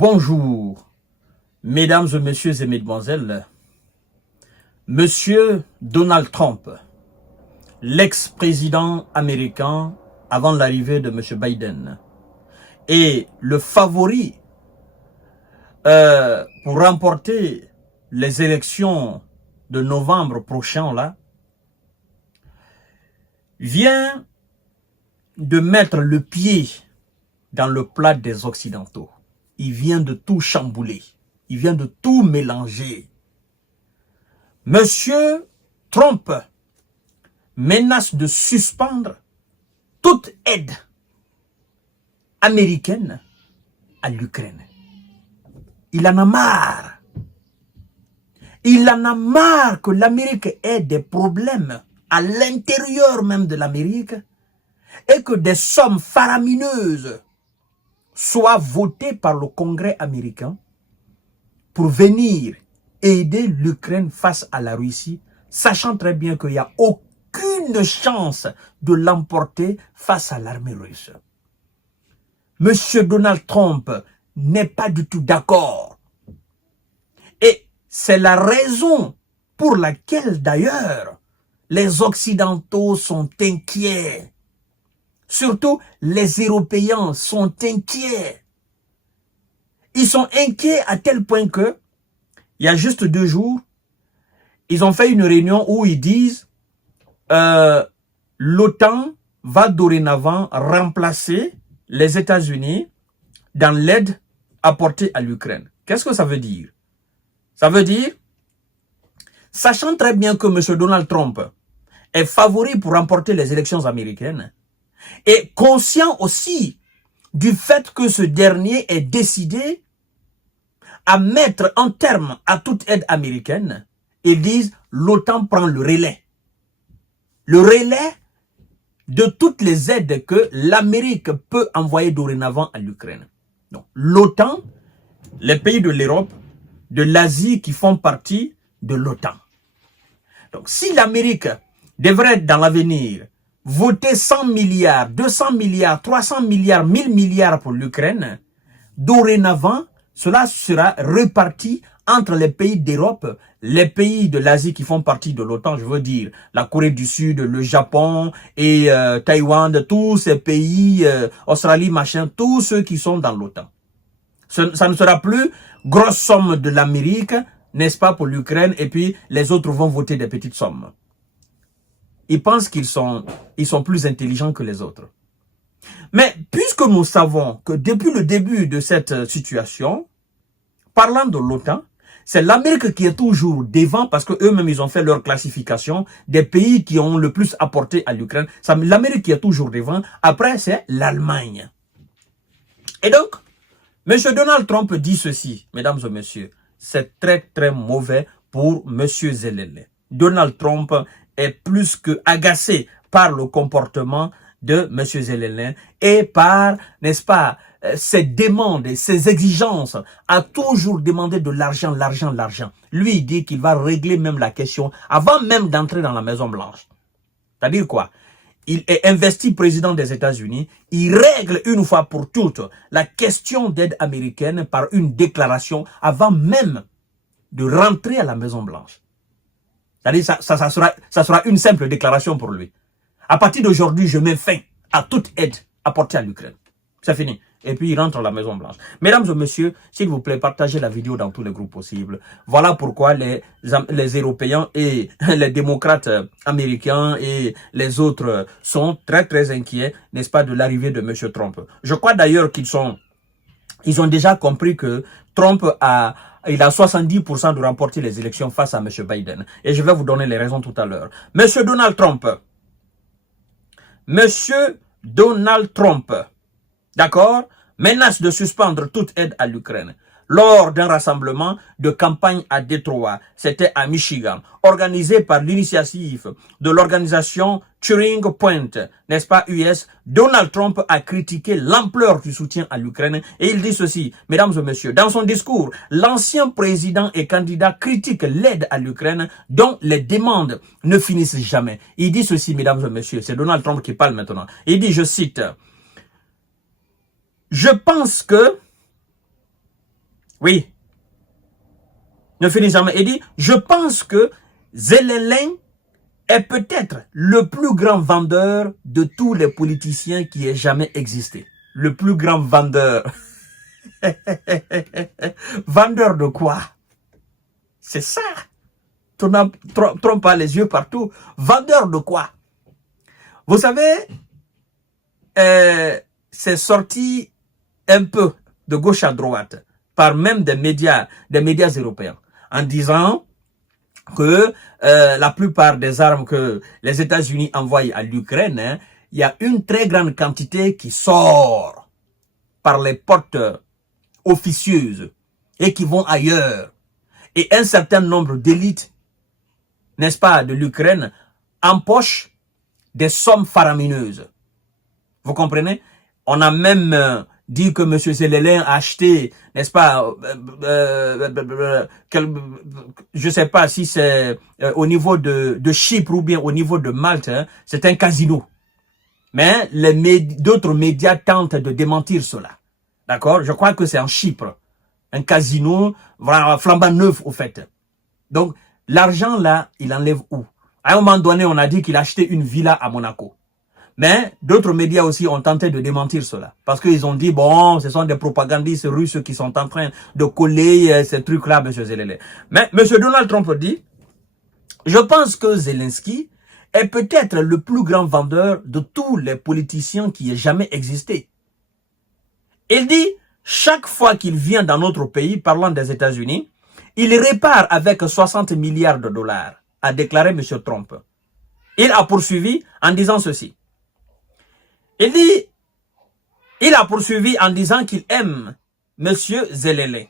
Bonjour, mesdames et messieurs et mesdemoiselles. Monsieur Donald Trump, l'ex-président américain avant l'arrivée de monsieur Biden, est le favori pour remporter les élections de novembre prochain, là, vient de mettre le pied dans le plat des Occidentaux. Il vient de tout chambouler. Il vient de tout mélanger. Monsieur Trump menace de suspendre toute aide américaine à l'Ukraine. Il en a marre. Il en a marre que l'Amérique ait des problèmes à l'intérieur même de l'Amérique et que des sommes faramineuses soient votées par le Congrès américain pour venir aider l'Ukraine face à la Russie, sachant très bien qu'il n'y a aucune chance de l'emporter face à l'armée russe. Monsieur Donald Trump n'est pas du tout d'accord. Et c'est la raison pour laquelle d'ailleurs les Occidentaux sont inquiets. Surtout les Européens sont inquiets. Ils sont inquiets à tel point que, il y a juste 2 jours, ils ont fait une réunion où ils disent l'OTAN va dorénavant remplacer les États-Unis dans l'aide apportée à l'Ukraine. Qu'est-ce que ça veut dire? Ça veut dire, sachant très bien que M. Donald Trump est favori pour remporter les élections américaines, et conscient aussi du fait que ce dernier est décidé à mettre un terme à toute aide américaine, ils disent l'OTAN prend le relais. Le relais de toutes les aides que l'Amérique peut envoyer dorénavant à l'Ukraine. Donc l'OTAN, les pays de l'Europe, de l'Asie qui font partie de l'OTAN. Donc si l'Amérique devrait dans l'avenir voter 100 milliards, 200 milliards, 300 milliards, 1000 milliards pour l'Ukraine, dorénavant, cela sera réparti entre les pays d'Europe, les pays de l'Asie qui font partie de l'OTAN, je veux dire la Corée du Sud, le Japon et Taïwan, tous ces pays, Australie, machin, tous ceux qui sont dans l'OTAN. Ça ne sera plus grosse somme de l'Amérique, n'est-ce pas, pour l'Ukraine, et puis les autres vont voter des petites sommes. Ils pensent qu'ils sont plus intelligents que les autres. Mais puisque nous savons que depuis le début de cette situation, parlant de l'OTAN, c'est l'Amérique qui est toujours devant parce que eux-mêmes ils ont fait leur classification des pays qui ont le plus apporté à l'Ukraine. C'est l'Amérique qui est toujours devant. Après, c'est l'Allemagne. Et donc, M. Donald Trump dit ceci, mesdames et messieurs, c'est très très mauvais pour M. Zelensky. Donald Trump est plus que agacé par le comportement de M. Zelensky et par, n'est-ce pas, ses demandes et ses exigences, a toujours demandé de l'argent, l'argent, l'argent. Lui, il dit qu'il va régler même la question avant même d'entrer dans la Maison Blanche. C'est-à-dire quoi? Il est investi président des États-Unis, il règle une fois pour toutes la question d'aide américaine par une déclaration avant même de rentrer à la Maison Blanche. C'est-à-dire ça sera une simple déclaration pour lui. À partir d'aujourd'hui, je mets fin à toute aide apportée à l'Ukraine. C'est fini. Et puis, il rentre à la Maison Blanche. Mesdames et messieurs, s'il vous plaît, partagez la vidéo dans tous les groupes possibles. Voilà pourquoi les Européens et les démocrates américains et les autres sont très, très inquiets, n'est-ce pas, de l'arrivée de M. Trump. Je crois d'ailleurs ils ont déjà compris que Trump il a 70% de remporter les élections face à M. Biden. Et je vais vous donner les raisons tout à l'heure. M. Donald Trump, d'accord, menace de suspendre toute aide à l'Ukraine. Lors d'un rassemblement de campagne à Détroit, c'était à Michigan, organisé par l'initiative de l'organisation Turing Point, n'est-ce pas, US, Donald Trump a critiqué l'ampleur du soutien à l'Ukraine et il dit ceci, mesdames et messieurs, dans son discours, l'ancien président et candidat critique l'aide à l'Ukraine dont les demandes ne finissent jamais. Il dit ceci, mesdames et messieurs, c'est Donald Trump qui parle maintenant. Il dit, je cite, « Je pense que Oui, ne finit jamais. Il dit, je pense que Zelensky est peut-être le plus grand vendeur de tous les politiciens qui ait jamais existé. Le plus grand vendeur. Vendeur de quoi? C'est ça. Trompe pas les yeux partout. Vendeur de quoi? Vous savez, c'est sorti un peu de gauche à droite par même des médias européens en disant que la plupart des armes que les États-Unis envoient à l'Ukraine, il y a une très grande quantité qui sort par les portes officieuses et qui vont ailleurs. Et un certain nombre d'élites, n'est-ce pas, de l'Ukraine, empochent des sommes faramineuses. Vous comprenez? On a même dit que M. Zelensky a acheté, n'est-ce pas, je ne sais pas si c'est au niveau de Chypre ou bien au niveau de Malte, hein, c'est un casino. Mais d'autres médias tentent de démentir cela. D'accord? Je crois que c'est en Chypre. Un casino, voilà, flambant neuf au fait. Donc, l'argent là, il enlève où? À un moment donné, on a dit qu'il a acheté une villa à Monaco. Mais d'autres médias aussi ont tenté de démentir cela. Parce qu'ils ont dit, bon, ce sont des propagandistes russes qui sont en train de coller ces trucs-là, M. Zelensky. Mais M. Donald Trump dit, je pense que Zelensky est peut-être le plus grand vendeur de tous les politiciens qui aient jamais existé. Il dit, chaque fois qu'il vient dans notre pays, parlant des États-Unis, il répare avec 60 milliards de dollars, a déclaré M. Trump. Il a poursuivi en disant ceci. Il dit, il a poursuivi en disant qu'il aime M. Zelensky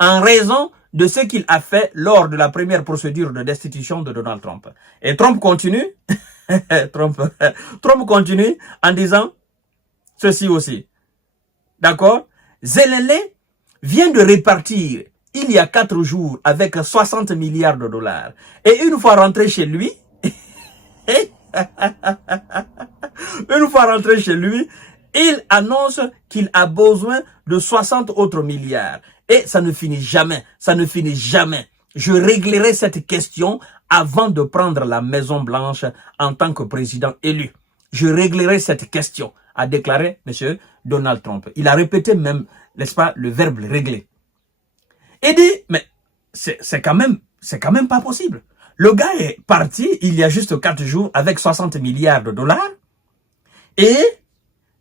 en raison de ce qu'il a fait lors de la première procédure de destitution de Donald Trump. Et Trump continue, Trump continue en disant ceci aussi. D'accord? Zelensky vient de répartir il y a 4 jours avec 60 milliards de dollars. Et une fois rentré chez lui, il annonce qu'il a besoin de 60 autres milliards. Et ça ne finit jamais, ça ne finit jamais. Je réglerai cette question avant de prendre la Maison Blanche en tant que président élu. Je réglerai cette question, a déclaré M. Donald Trump. Il a répété même, n'est-ce pas, le verbe régler. Il dit, mais c'est quand même pas possible. Le gars est parti il y a juste 4 jours avec 60 milliards de dollars. Et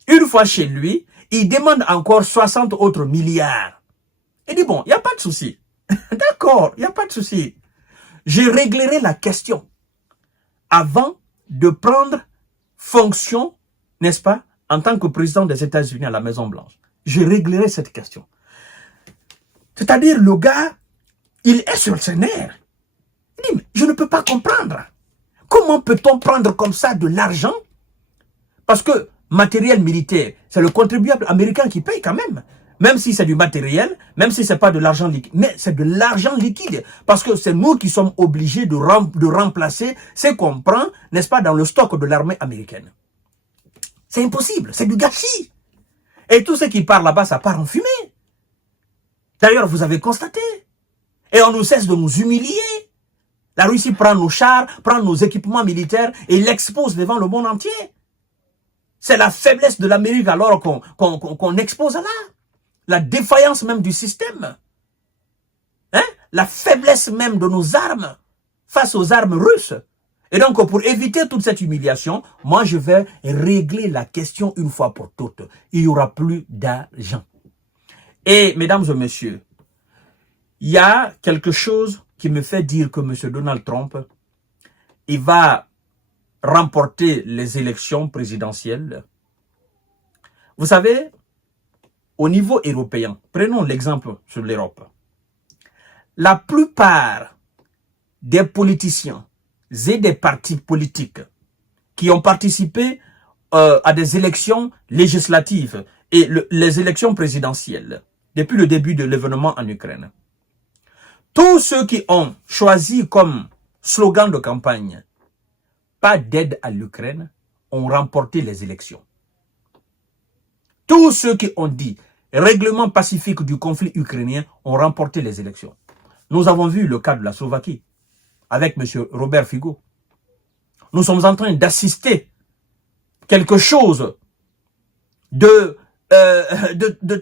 une fois chez lui, il demande encore 60 autres milliards. Il dit, bon, il n'y a pas de souci. D'accord, il n'y a pas de souci. Je réglerai la question avant de prendre fonction, n'est-ce pas, en tant que président des États-Unis à la Maison-Blanche. Je réglerai cette question. C'est-à-dire, le gars, il est sur ses nerfs. Il dit, mais je ne peux pas comprendre. Comment peut-on prendre comme ça de l'argent? Parce que matériel militaire, c'est le contribuable américain qui paye quand même. Même si c'est du matériel, même si c'est pas de l'argent liquide. Mais c'est de l'argent liquide. Parce que c'est nous qui sommes obligés de remplacer ce qu'on prend, n'est-ce pas, dans le stock de l'armée américaine. C'est impossible, c'est du gâchis. Et tout ce qui part là-bas, ça part en fumée. D'ailleurs, vous avez constaté. Et on ne cesse de nous humilier. La Russie prend nos chars, prend nos équipements militaires et l'expose devant le monde entier. C'est la faiblesse de l'Amérique alors qu'on expose là. La défaillance même du système. Hein? La faiblesse même de nos armes face aux armes russes. Et donc, pour éviter toute cette humiliation, moi, je vais régler la question une fois pour toutes. Il n'y aura plus d'argent. Et, mesdames et messieurs, il y a quelque chose qui me fait dire que M. Donald Trump, il va remporter les élections présidentielles. Vous savez, au niveau européen, prenons l'exemple sur l'Europe. La plupart des politiciens et des partis politiques qui ont participé à des élections législatives et les élections présidentielles depuis le début de l'événement en Ukraine, tous ceux qui ont choisi comme slogan de campagne « Pas d'aide à l'Ukraine » ont remporté les élections. Tous ceux qui ont dit règlement pacifique du conflit ukrainien ont remporté les élections. Nous avons vu le cas de la Slovaquie avec M. Robert Fico. Nous sommes en train d'assister quelque chose de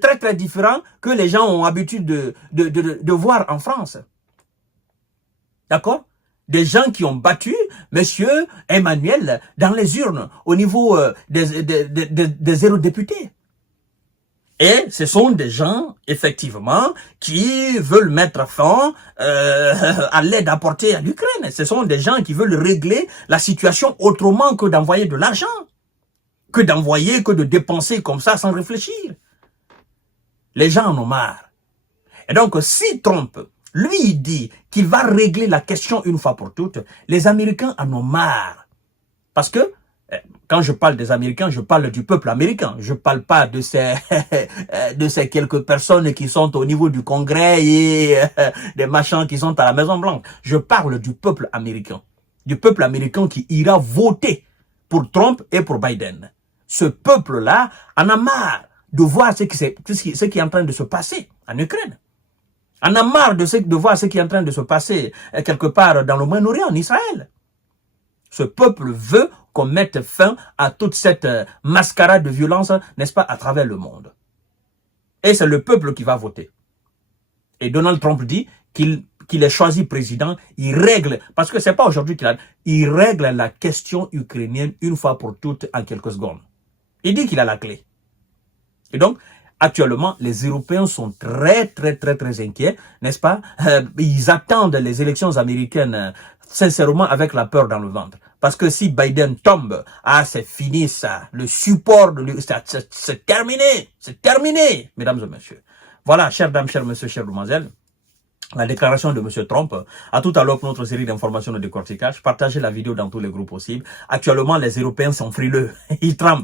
très très différent que les gens ont l'habitude de voir en France. D'accord? Des gens qui ont battu M. Emmanuel dans les urnes au niveau des eurodéputés. Et ce sont des gens, effectivement, qui veulent mettre fin à l'aide apportée à l'Ukraine. Ce sont des gens qui veulent régler la situation autrement que d'envoyer de l'argent, que de dépenser comme ça sans réfléchir. Les gens en ont marre. Et donc, si Trump, lui, il dit qu'il va régler la question une fois pour toutes, les Américains en ont marre. Parce que, quand je parle des Américains, je parle du peuple américain. Je ne parle pas de ces quelques personnes qui sont au niveau du Congrès et des machins qui sont à la Maison-Blanche. Je parle du peuple américain. Du peuple américain qui ira voter pour Trump et pour Biden. Ce peuple-là en a marre de voir ce qui est en train de se passer en Ukraine. En a marre de voir ce qui est en train de se passer quelque part dans le Moyen-Orient, en Israël. Ce peuple veut qu'on mette fin à toute cette mascarade de violence, n'est-ce pas, à travers le monde. Et c'est le peuple qui va voter. Et Donald Trump dit qu'il est choisi président, il règle, parce que c'est pas aujourd'hui il règle la question ukrainienne une fois pour toutes en quelques secondes. Il dit qu'il a la clé. Et donc, actuellement, les Européens sont très, très, très, très inquiets, n'est-ce pas? Ils attendent les élections américaines sincèrement avec la peur dans le ventre. Parce que si Biden tombe, c'est fini ça. Le support, c'est terminé, mesdames et messieurs. Voilà, chères dames, chers messieurs, chères demoiselles, la déclaration de M. Trump. À tout à l'heure pour notre série d'informations de décortiquage. Partagez la vidéo dans tous les groupes possibles. Actuellement, les Européens sont frileux. Ils tremblent.